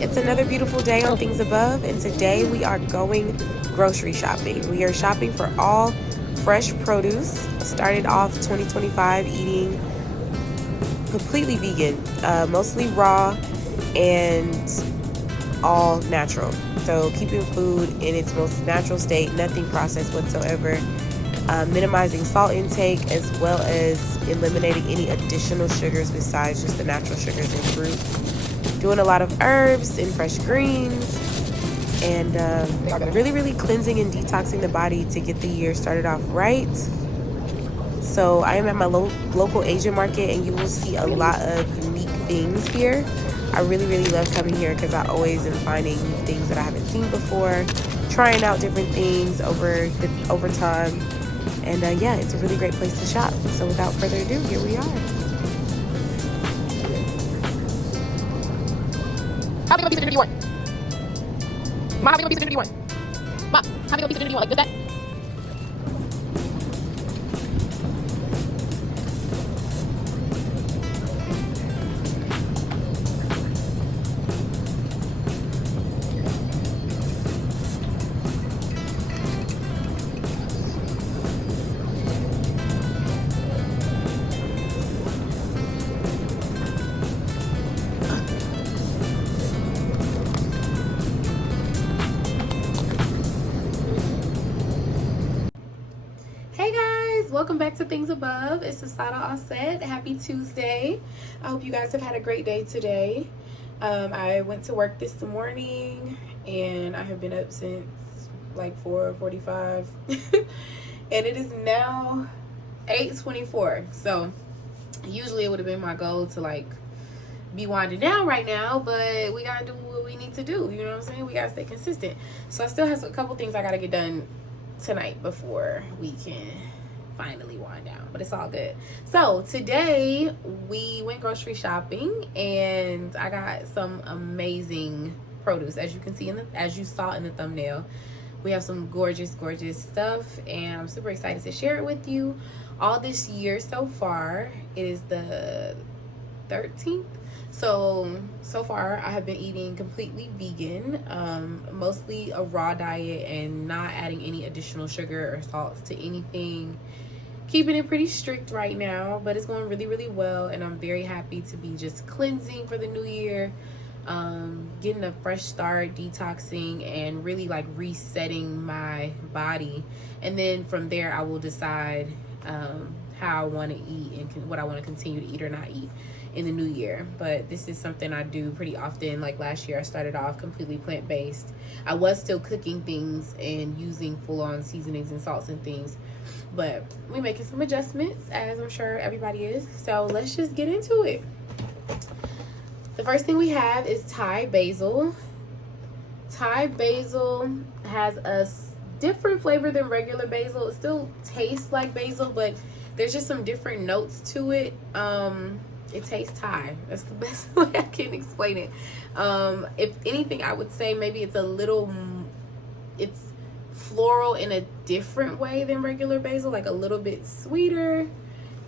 It's another beautiful day on Things Above, and today we are going grocery shopping. We are shopping for all fresh produce. Started off 2025 eating completely vegan, mostly raw and all natural. So keeping food in its most natural state, nothing processed whatsoever. Minimizing salt intake, as well as eliminating any additional sugars besides just the natural sugars in fruit. Doing a lot of herbs and fresh greens, and really cleansing and detoxing the body to get the year started off right. So I am at my local Asian market, and you will see a lot of unique things here. I really love coming here because I always am finding new things that I haven't seen before, trying out different things over time. And yeah, it's a really great place to shop. So without further ado, here we are. How big of a piece of dinner do you want? Ma, how big of a piece of dinner do you want? Ma, how big of a piece of dinner do you want? Like this, that? Hey guys, welcome back to Things Above. It's Asada Offset. Happy Tuesday. I hope you guys have had a great day today. I went to work this morning and I have been up since like 4:45 and it is now 8:24. So usually it would have been my goal to like be winding down right now, but we gotta do what we need to do. You know what I'm saying? We gotta stay consistent. So I still have a couple things I gotta get done tonight before we can finally wind down, but it's all good. So today we went grocery shopping and I got some amazing produce. As you can see as you saw in the thumbnail, we have some gorgeous stuff, and I'm super excited to share it with you. All this year so far, it is the 13th. So far I have been eating completely vegan, mostly a raw diet and not adding any additional sugar or salts to anything. Keeping it pretty strict right now, but it's going really well, and I'm very happy to be just cleansing for the new year, getting a fresh start, detoxing, and really like resetting my body. And then from there I will decide how I want to eat and what I want to continue to eat or not eat in the new year. But this is something I do pretty often. Like last year I started off completely plant-based. I was still cooking things and using full-on seasonings and salts and things, but we making some adjustments, as I'm sure everybody is. So let's just get into it. The first thing we have is Thai basil. Thai basil has a different flavor than regular basil. It still tastes like basil, but there's just some different notes to it. It tastes Thai. That's the best way I can explain it. If anything, I would say maybe it's it's floral in a different way than regular basil, like a little bit sweeter.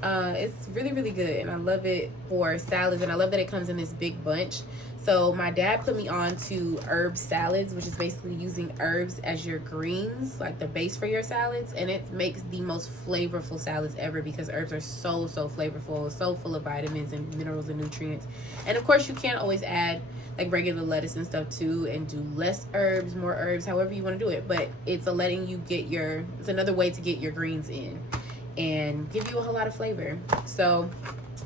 It's really good, and I love it for salads, and I love that it comes in this big bunch. So my dad put me on to herb salads, which is basically using herbs as your greens, like the base for your salads, and it makes the most flavorful salads ever because herbs are so flavorful, so full of vitamins and minerals and nutrients. And of course you can always add like regular lettuce and stuff too, and do less herbs, more herbs, however you want to do it, but it's it's another way to get your greens in and give you a whole lot of flavor. So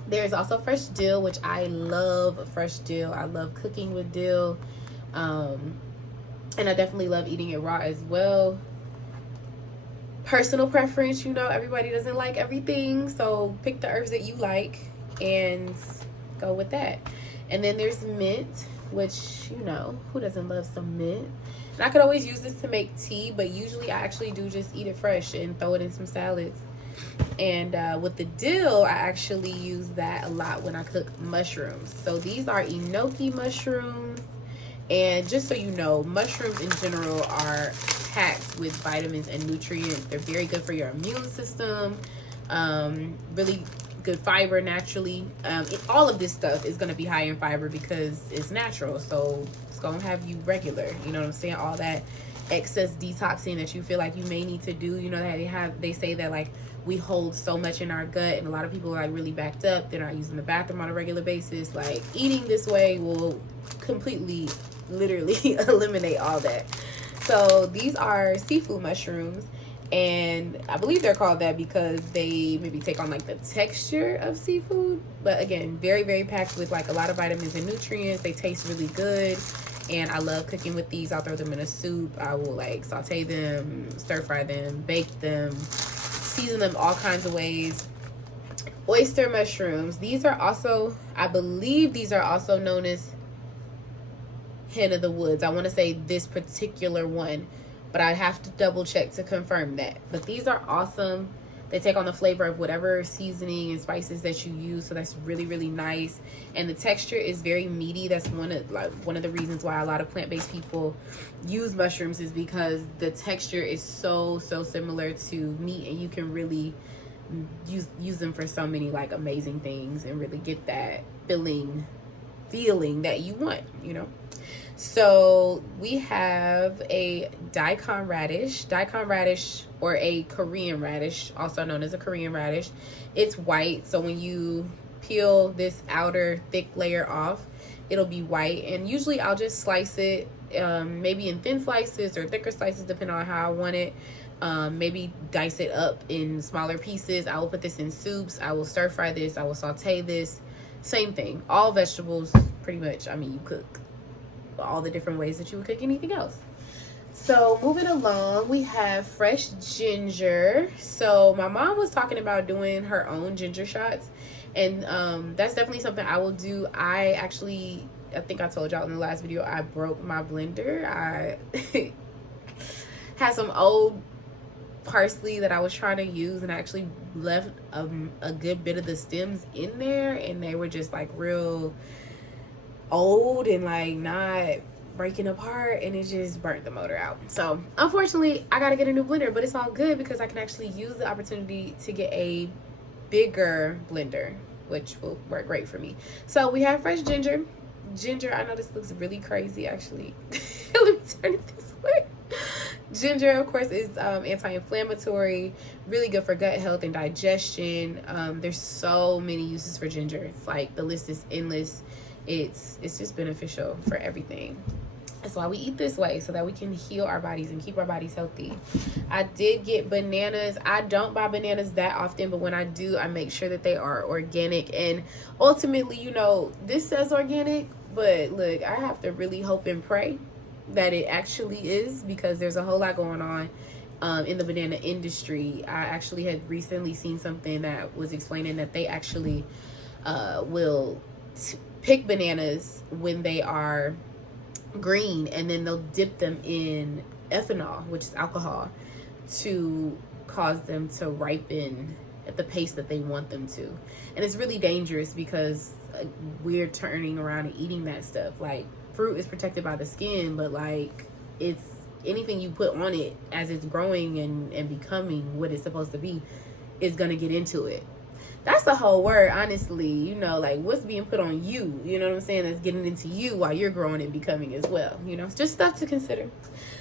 there's also fresh dill, which I love fresh dill. I love cooking with dill, and I definitely love eating it raw as well. Personal preference, you know, everybody doesn't like everything, so pick the herbs that you like and go with that. And then there's mint, which, you know, who doesn't love some mint? And I could always use this to make tea, but usually I actually do just eat it fresh and throw it in some salads. And with the dill, I actually use that a lot when I cook mushrooms. So these are enoki mushrooms, and just so you know, mushrooms in general are packed with vitamins and nutrients. They're very good for your immune system, really good fiber naturally. All of this stuff is going to be high in fiber because it's natural, so it's gonna have you regular. You know what I'm saying? All that excess detoxing that you feel like you may need to do. You know that they say that like we hold so much in our gut, and a lot of people are like really backed up. They're not using the bathroom on a regular basis. Like eating this way will completely, literally eliminate all that. So these are seafood mushrooms, and I believe they're called that because they maybe take on like the texture of seafood. But again, very, very packed with like a lot of vitamins and nutrients. They taste really good, and I love cooking with these. I'll throw them in a soup. I will like saute them, stir fry them, bake them, season them all kinds of ways. Oyster mushrooms. These are also, I believe these are also known as hen of the woods. I want to say this particular one, but I have to double check to confirm that. But these are awesome. They take on the flavor of whatever seasoning and spices that you use, so that's really, really nice. And the texture is very meaty. That's one of the reasons why a lot of plant-based people use mushrooms, is because the texture is so similar to meat, and you can really use them for so many like amazing things and really get that feeling that you want, you know. So we have a daikon radish, or a Korean radish, also known as a Korean radish. It's white, so when you peel this outer thick layer off, it'll be white. And usually I'll just slice it, maybe in thin slices or thicker slices, depending on how I want it. Maybe dice it up in smaller pieces. I will put this in soups. I will stir fry this. I will saute this. Same thing. All vegetables, pretty much. I mean, you cook all the different ways that you would cook anything else. So moving along, we have fresh ginger. So my mom was talking about doing her own ginger shots, and that's definitely something I will do. I think I told y'all in the last video, I broke my blender. I had some old parsley that I was trying to use, and I actually left a good bit of the stems in there, and they were just like real old and like not breaking apart, and it just burnt the motor out. So unfortunately I gotta get a new blender, but it's all good because I can actually use the opportunity to get a bigger blender, which will work great for me. So we have fresh ginger. I know this looks really crazy actually. Let me turn it this way. Ginger, of course, is anti-inflammatory, really good for gut health and digestion. There's so many uses for ginger. It's like the list is endless. It's just beneficial for everything. That's why we eat this way, so that we can heal our bodies and keep our bodies healthy. I did get bananas. I don't buy bananas that often, but when I do, I make sure that they are organic. And ultimately, you know, this says organic, but look, I have to really hope and pray that it actually is, because there's a whole lot going on in the banana industry. I actually had recently seen something that was explaining that they actually will pick bananas when they are green, and then they'll dip them in ethanol, which is alcohol, to cause them to ripen at the pace that they want them to. And it's really dangerous because we're turning around and eating that stuff. Like, fruit is protected by the skin, but like, it's anything you put on it as it's growing and becoming what it's supposed to be is gonna get into it. That's the whole word, honestly. You know, like, what's being put on you, you know what I'm saying, that's getting into you while you're growing and becoming as well. You know, it's just stuff to consider.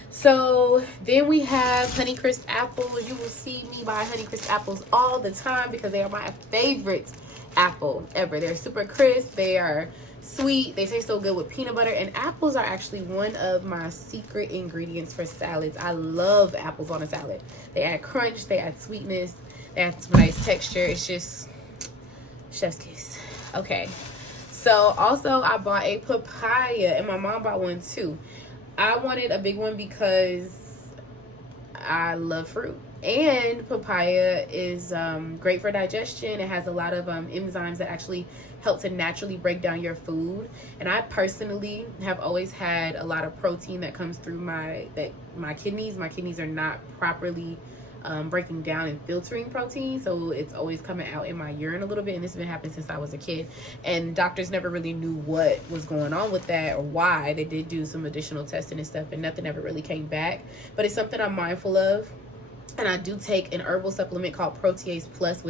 So then we have Honeycrisp apples. You will see me buy Honeycrisp apples all the time because they are my favorite apple ever. They're super crisp, they are sweet, they taste so good with peanut butter, and apples are actually one of my secret ingredients for salads. I love apples on a salad. They add crunch, they add sweetness, they add some nice texture. It's just chef's kiss. Okay, so also I bought a papaya, and my mom bought one too. I wanted a big one because I love fruit, and papaya is great for digestion. It has a lot of enzymes that actually help to naturally break down your food. And I personally have always had a lot of protein that comes through my kidneys. My kidneys are not properly breaking down and filtering protein, so it's always coming out in my urine a little bit, and this has been happening since I was a kid, and doctors never really knew what was going on with that or why. They did do some additional testing and stuff, and nothing ever really came back, but it's something I'm mindful of. And I do take an herbal supplement called Protease Plus,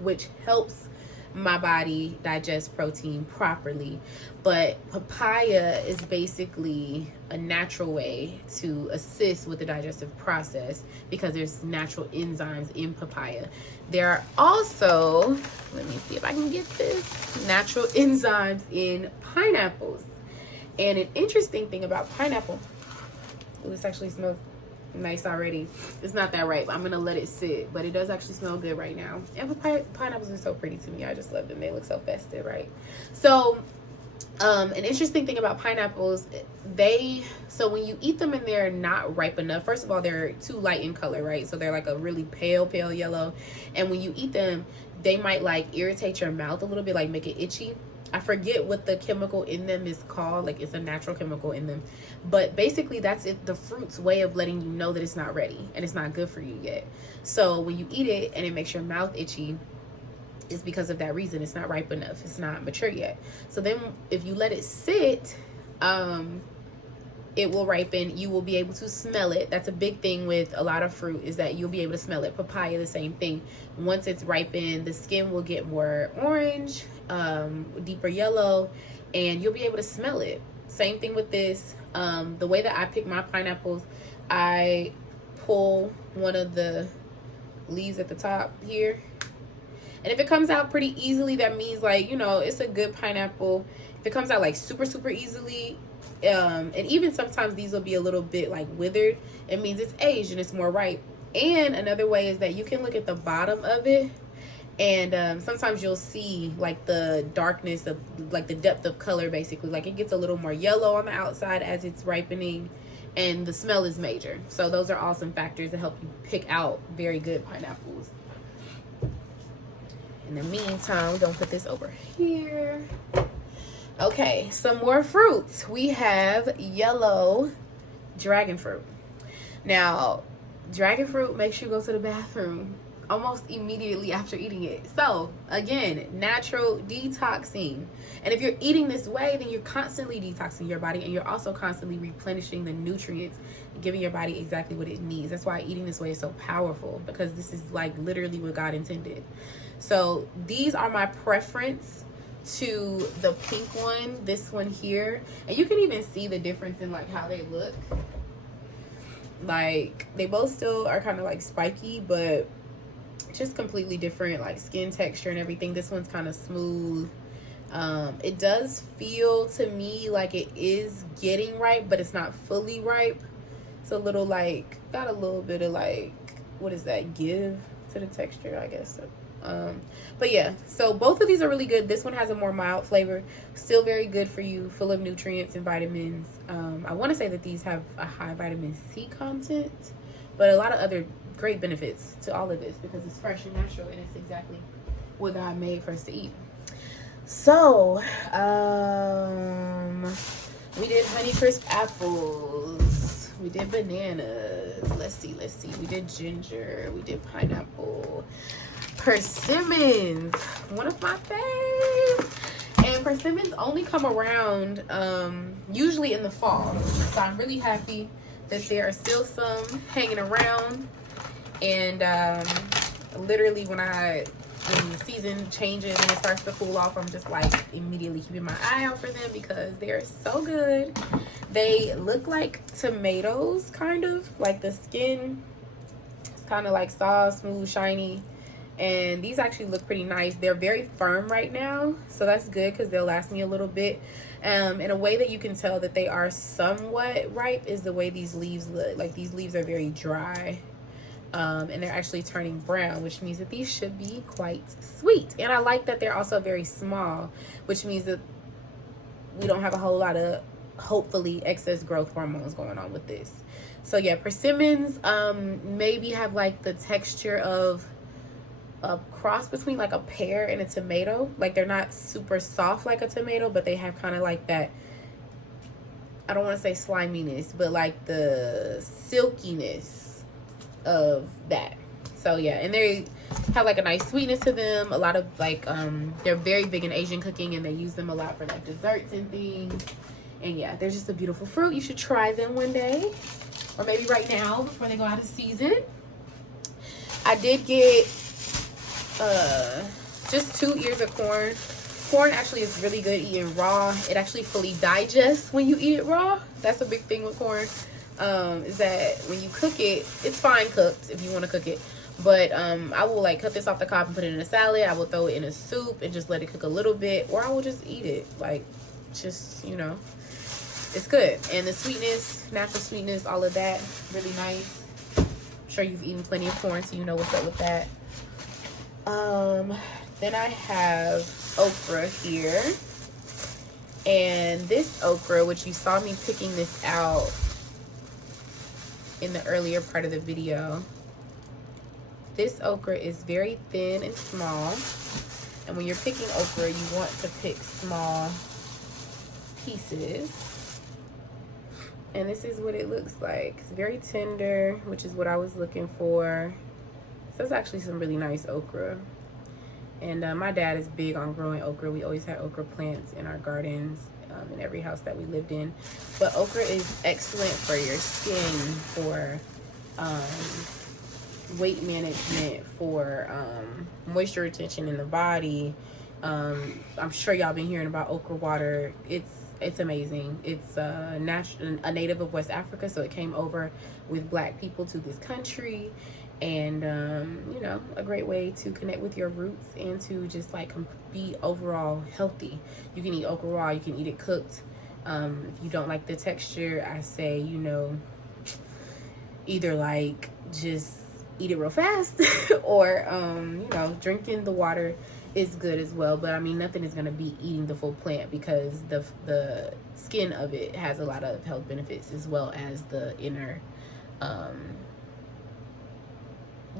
which helps my body digest protein properly. But papaya is basically a natural way to assist with the digestive process because there's natural enzymes in papaya. There are also, let me see if I can get this, natural enzymes in pineapples. And an interesting thing about pineapple, this actually smells nice already. It's not that ripe. I'm going to let it sit, but it does actually smell good right now. And pineapples are so pretty to me. I just love them. They look so festive, right? So, an interesting thing about pineapples, so when you eat them and they're not ripe enough, first of all, they're too light in color, right? So they're like a really pale yellow. And when you eat them, they might like irritate your mouth a little bit, like make it itchy. I forget what the chemical in them is called. Like, it's a natural chemical in them. But basically, that's it. The fruit's way of letting you know that it's not ready and it's not good for you yet. So when you eat it and it makes your mouth itchy, it's because of that reason. It's not ripe enough. It's not mature yet. So then if you let it sit, it will ripen. You will be able to smell it. That's a big thing with a lot of fruit, is that you'll be able to smell it. Papaya, the same thing. Once it's ripened, the skin will get more orange, deeper yellow, and you'll be able to smell it. Same thing with this. The way that I pick my pineapples, I pull one of the leaves at the top here, and if it comes out pretty easily, that means, like, you know, it's a good pineapple. If it comes out like super easily, and even sometimes these will be a little bit like withered, it means it's aged and it's more ripe. And another way is that you can look at the bottom of it, and sometimes you'll see like the darkness of, like, the depth of color, basically. Like, it gets a little more yellow on the outside as it's ripening, and the smell is major. So those are all some factors that help you pick out very good pineapples. In the meantime, we're gonna put this over here. Okay, some more fruits. We have yellow dragon fruit. Now, dragon fruit makes you go to the bathroom almost immediately after eating it. So, again, natural detoxing. And if you're eating this way, then you're constantly detoxing your body, and you're also constantly replenishing the nutrients, giving your body exactly what it needs. That's why eating this way is so powerful, because this is like literally what God intended. So these are my preference to the pink one, this one here. And you can even see the difference in like how they look. Like, they both still are kind of like spiky, but just completely different, like, skin texture and everything. This one's kind of smooth. It does feel to me like it is getting ripe, but it's not fully ripe. It's a little, like, got a little bit of, like, what is that, give to the texture, I guess. But yeah, so both of these are really good. This one has a more mild flavor, still very good for you, full of nutrients and vitamins. I want to say that these have a high vitamin C content, but a lot of other great benefits to all of this, because it's fresh and natural, and it's exactly what God made for us to eat. So we did Honeycrisp apples, we did bananas, let's see, we did ginger, we did pineapple, persimmons, one of my faves. And persimmons only come around usually in the fall, so I'm really happy that there are still some hanging around. And literally when the season changes and it starts to cool off, I'm just like immediately keeping my eye out for them, because they're so good. They look like tomatoes, kind of like the skin. It's kind of like soft, smooth, shiny. And these actually look pretty nice. They're very firm right now, so that's good, because they'll last me a little bit. And a way that you can tell that they are somewhat ripe is the way these leaves look. Like, these leaves are very dry, and they're actually turning brown, which means that these should be quite sweet. And I like that they're also very small, which means that we don't have a whole lot of, hopefully, excess growth hormones going on with this. So yeah, persimmons maybe have like the texture of a cross between like a pear and a tomato. Like, they're not super soft like a tomato, but they have kind of like that, I don't want to say sliminess, but like the silkiness of that. So yeah, and they have like a nice sweetness to them. A lot of like they're very big in Asian cooking, and they use them a lot for like desserts and things. And yeah, they're just a beautiful fruit. You should try them one day, or maybe right now before they go out of season. I did get just 2 ears of corn. Corn actually is really good eating raw. It actually fully digests when you eat it raw. That's a big thing with corn. Is that when you cook it, it's fine cooked if you want to cook it. But I will like cut this off the cob and put it in a salad. I will throw it in a soup and just let it cook a little bit. Or I will just eat it. Like, just, you know, it's good. And the sweetness, natural sweetness, all of that, really nice. I'm sure you've eaten plenty of corn, so you know what's up with that. Then I have okra here. And this okra, which you saw me picking this out in the earlier part of the video, this okra is very thin and small. And when you're picking okra, you want to pick small pieces. And this is what it looks like. It's very tender, which is what I was looking for. So it's actually some really nice okra. And my dad is big on growing okra. We always had okra plants in our gardens in every house that we lived in. But okra is excellent for your skin, for weight management, for moisture retention in the body. I'm sure y'all been hearing about okra water. It's amazing. It's a native of West Africa, so it came over with black people to this country. And you know, a great way to connect with your roots and to just like be overall healthy. You can eat okra raw, you can eat it cooked. If you don't like the texture, I say, you know, either like just eat it real fast or you know, drinking the water is good as well. But I mean, nothing is gonna be eating the full plant, because the skin of it has a lot of health benefits, as well as the inner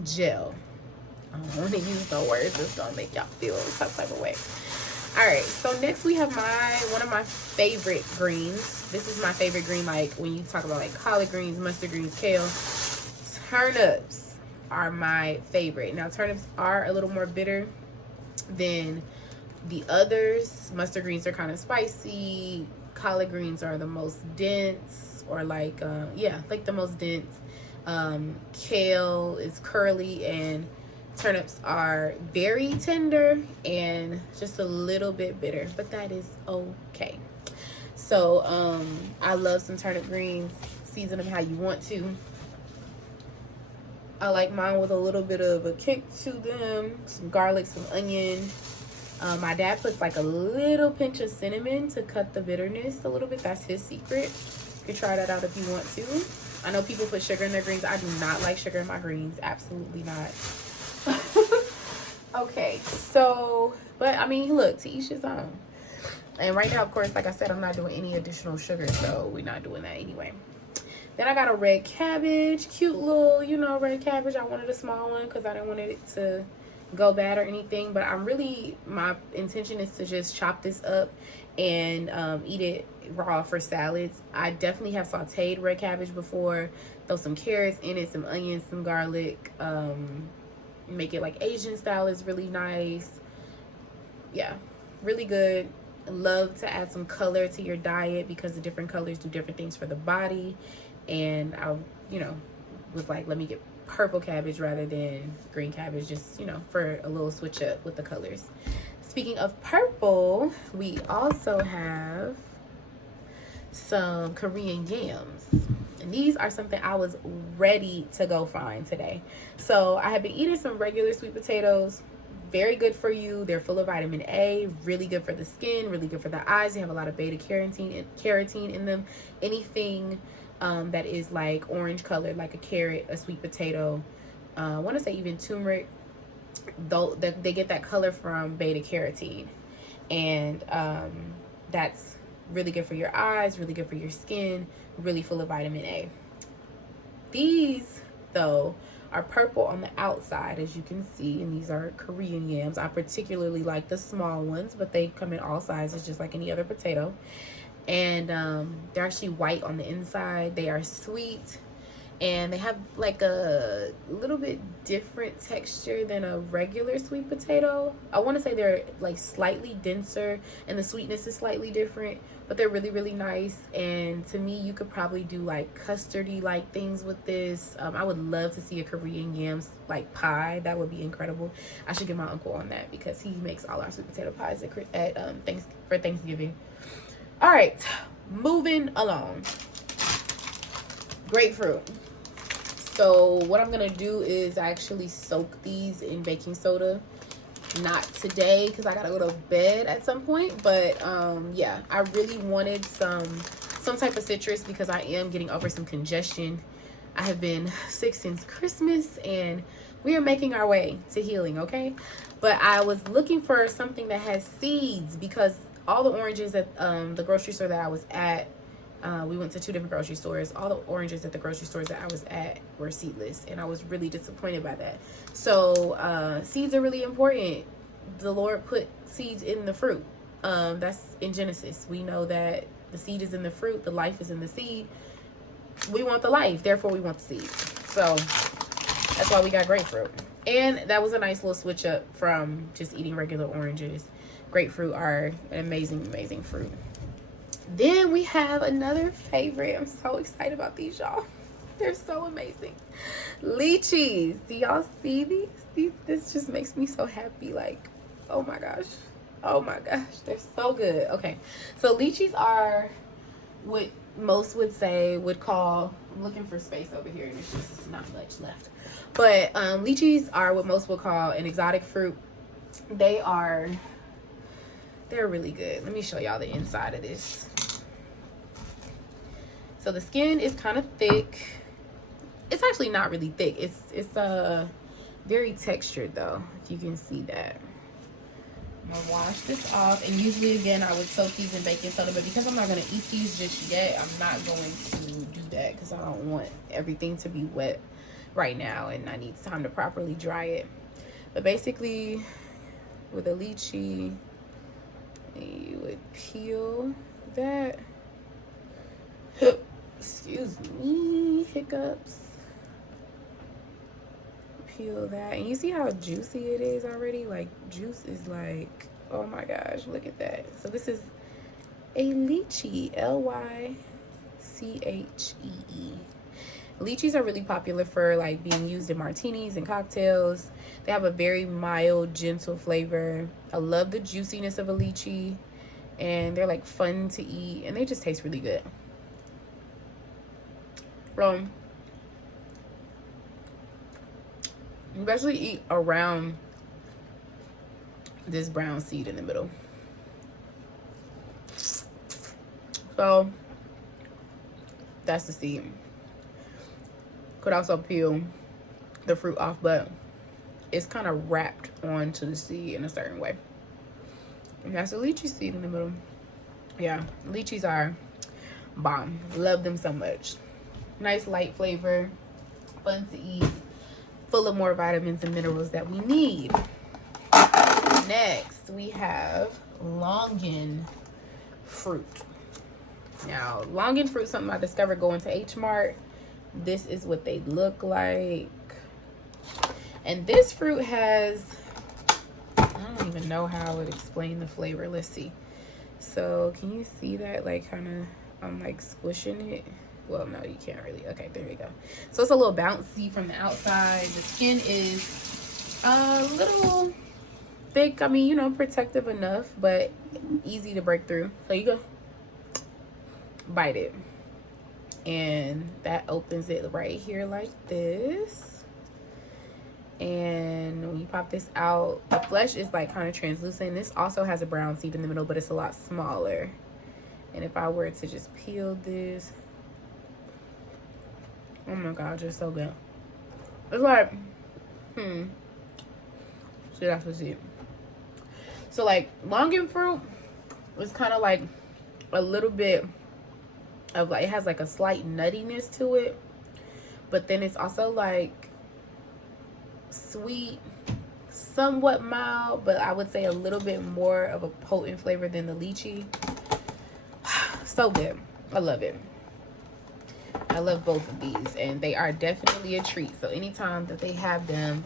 gel. I don't want to use no words that's gonna make y'all feel some type of way. All right, so next we have one of my favorite greens. This is my favorite green, like when you talk about like collard greens, mustard greens, kale. Turnips are my favorite. Now turnips are a little more bitter than the others. Mustard greens are kind of spicy. Collard greens are the most dense, or like yeah, like the most dense. Kale is curly, and turnips are very tender and just a little bit bitter, but that is okay. So I love some turnip greens. Season them how you want to. I like mine with a little bit of a kick to them, some garlic, some onion. My dad puts like a little pinch of cinnamon to cut the bitterness a little bit. That's his secret. You can try that out if you want to. I know people put sugar in their greens. I do not like sugar in my greens. Absolutely not. Okay, so, but I mean, look, to each his own. And right now, of course, like I said, I'm not doing any additional sugar, so we're not doing that anyway. Then I got a red cabbage. Cute little, you know, red cabbage. I wanted a small one because I didn't want it to go bad or anything. But my intention is to just chop this up and eat it raw for salads. I definitely have sauteed red cabbage before. Throw some carrots in it, some onions, some garlic. Make it like Asian style is really nice. Yeah, really good. Love to add some color to your diet, because the different colors do different things for the body. And I, you know, was like, let me get purple cabbage rather than green cabbage, just, you know, for a little switch up with the colors. Speaking of purple, we also have some Korean yams. And these are something I was ready to go find today. So I have been eating some regular sweet potatoes. Very good for you. They're full of vitamin A, really good for the skin, really good for the eyes. They have a lot of beta carotene in them. Anything that is like orange colored, like a carrot, a sweet potato, I want to say even turmeric, though they get that color from beta carotene. And that's really good for your eyes, really good for your skin, really full of vitamin A. These, though, are purple on the outside, as you can see, and these are Korean yams. I particularly like the small ones, but they come in all sizes, just like any other potato. And they're actually white on the inside. They are sweet, and they have like a little bit different texture than a regular sweet potato. I want to say they're like slightly denser and the sweetness is slightly different, but they're really, really nice. And to me, you could probably do like custardy like things with this. I would love to see a Korean yams like pie. That would be incredible. I should get my uncle on that because he makes all our sweet potato pies at for Thanksgiving. All right, moving along. Grapefruit. So what I'm gonna do is actually soak these in baking soda. Not today because I gotta go to bed at some point, but yeah, I really wanted some type of citrus because I am getting over some congestion. I have been sick since Christmas and we are making our way to healing, okay? But I was looking for something that has seeds because all the oranges at the grocery store that I was at, we went to 2 different grocery stores. All the oranges at the grocery stores that I was at were seedless, and I was really disappointed by that. So seeds are really important. The Lord put seeds in the fruit. That's in Genesis. We know that the seed is in the fruit, the life is in the seed. We want the life, therefore we want the seed. So that's why we got grapefruit. And that was a nice little switch up from just eating regular oranges. Grapefruit are an amazing, amazing fruit. Then we have another favorite. I'm so excited about these, y'all. They're so amazing. Lychees. Do y'all see these? This just makes me so happy. Like, oh my gosh. Oh my gosh. They're so good. Okay. So lychees are what most would call, I'm looking for space over here and there's just not much left. But lychees are what most would call an exotic fruit. They're really good. Let me show y'all the inside of this. So the skin is kind of thick. It's actually not really thick. It's very textured though, if you can see that. I'm gonna wash this off, and usually again I would soak these in baking soda, but because I'm not gonna eat these just yet, I'm not going to do that because I don't want everything to be wet right now and I need time to properly dry it. But basically with a lychee, you would peel that. Excuse me, hiccups. Peel that, and you see how juicy it is already? Like, juice is like, oh my gosh, look at that. So this is a lychee, Lychee. Lychees are really popular for like being used in martinis and cocktails. They have a very mild, gentle flavor. I love the juiciness of a lychee, and they're like fun to eat, and they just taste really good. Especially eat around this brown seed in the middle. So that's the seed. Could also peel the fruit off, but it's kind of wrapped onto the seed in a certain way. And that's a lychee seed in the middle. Yeah, lychees are bomb. Love them so much. Nice light flavor, fun to eat, full of more vitamins and minerals that we need. Next, we have longan fruit. Now, longan fruit, something I discovered going to H Mart. This is what they look like. And this fruit has, I don't even know how I would explain the flavor. Let's see. So, can you see that? Like, kind of, I'm like squishing it. Well, no, you can't really. Okay, there we go. So it's a little bouncy from the outside. The skin is a little thick. I mean, you know, protective enough, but easy to break through. So you go bite it, and that opens it right here like this. And when you pop this out, the flesh is like kind of translucent. This also has a brown seed in the middle, but it's a lot smaller. And if I were to just peel this, oh my god, it's so good. It's like, so that's the seed. So like longan fruit is kind of like a little bit of like, it has like a slight nuttiness to it, but then it's also like sweet, somewhat mild, but I would say a little bit more of a potent flavor than the lychee. So good. I love it. I love both of these, and they are definitely a treat. So anytime that they have them,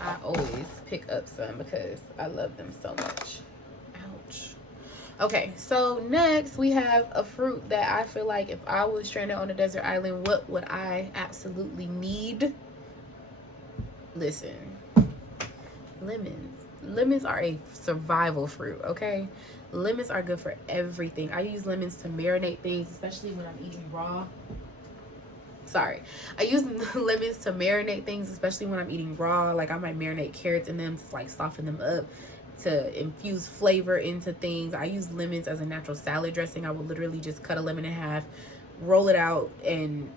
I always pick up some because I love them so much. Ouch. Okay, so next we have a fruit that I feel like if I was stranded on a desert island, what would I absolutely need? Listen, lemons. Lemons are a survival fruit, okay? Lemons are good for everything. I use lemons to marinate things, especially when I'm eating raw. Sorry. I use lemons to marinate things, especially when I'm eating raw. Like I might marinate carrots in them to like soften them up, to infuse flavor into things. I use lemons as a natural salad dressing. I would literally just cut a lemon in half, roll it out, and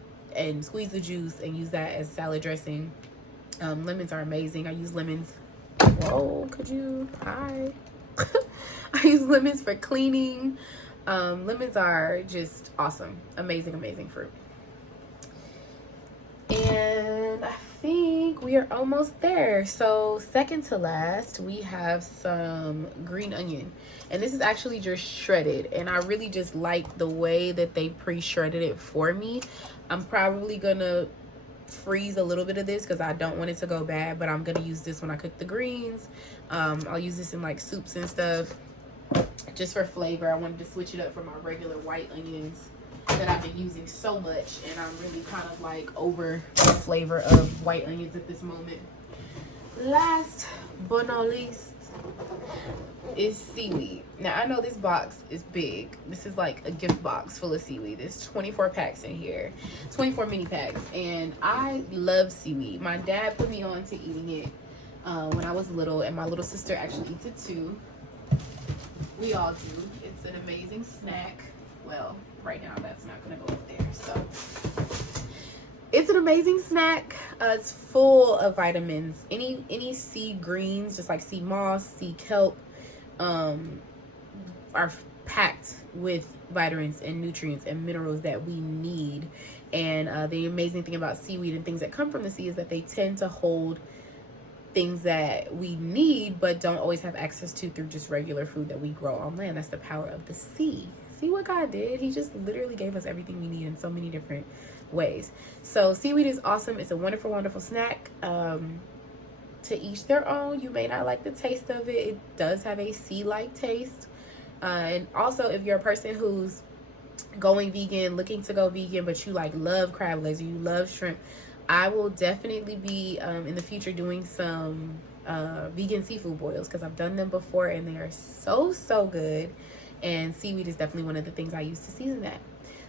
squeeze the juice and use that as salad dressing. Lemons are amazing. I use lemons. Whoa, could you? Hi. I use lemons for cleaning. Lemons are just awesome. Amazing, amazing fruit. And I think we are almost there. So second to last, we have some green onion. And this is actually just shredded. And I really just like the way that they pre-shredded it for me. I'm probably gonna freeze a little bit of this because I don't want it to go bad, but I'm gonna use this when I cook the greens. I'll use this in like soups and stuff just for flavor. I wanted to switch it up from my regular white onions that I've been using so much, and I'm really kind of like over the flavor of white onions at this moment. Last but not least is seaweed. Now I know this box is big. This is like a gift box full of seaweed. There's 24 packs in here, 24 mini packs, and I love seaweed. My dad put me on to eating it when I was little, and my little sister actually eats it too. We all do. It's an amazing snack. Well, right now that's not gonna go up there. So it's an amazing snack. It's full of vitamins. Any sea greens, just like sea moss, sea kelp, are packed with vitamins and nutrients and minerals that we need. And the amazing thing about seaweed and things that come from the sea is that they tend to hold things that we need but don't always have access to through just regular food that we grow on land. That's the power of the sea. See what God did? He just literally gave us everything we need in so many different ways. So seaweed is awesome. It's a wonderful, wonderful snack. To each their own. You may not like the taste of it. It does have a sea-like taste. And also, if you're a person who's going vegan, looking to go vegan, but you like love crab legs or you love shrimp, I will definitely be in the future doing some vegan seafood boils because I've done them before and they are so good. And seaweed is definitely one of the things I use to season that.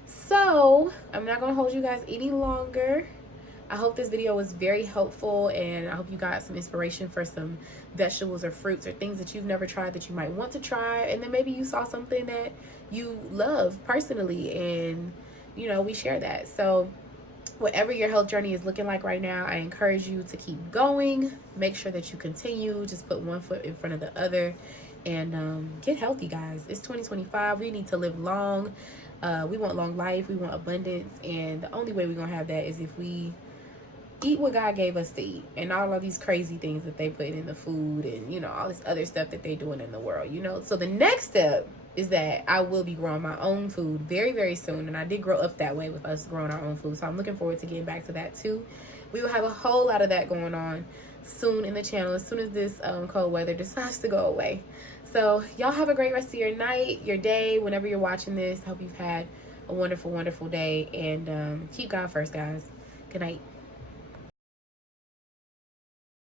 So I'm not gonna hold you guys any longer. I hope this video was very helpful, and I hope you got some inspiration for some vegetables or fruits or things that you've never tried that you might want to try. And then maybe you saw something that you love personally, and you know, we share that. So whatever your health journey is looking like right now, I encourage you to keep going. Make sure that you continue. Just put one foot in front of the other, and get healthy, guys. It's 2025. We need to live long. We want long life. We want abundance, and the only way we're gonna have that is if we eat what God gave us to eat, and all of these crazy things that they put in the food, and you know, all this other stuff that they're doing in the world, you know. So the next step is that I will be growing my own food very soon, and I did grow up that way with us growing our own food, so I'm looking forward to getting back to that too. We will have a whole lot of that going on soon in the channel as soon as this cold weather decides to go away. So y'all have a great rest of your night, your day, whenever you're watching this. Hope you've had a wonderful day, and keep God first, guys. Good night.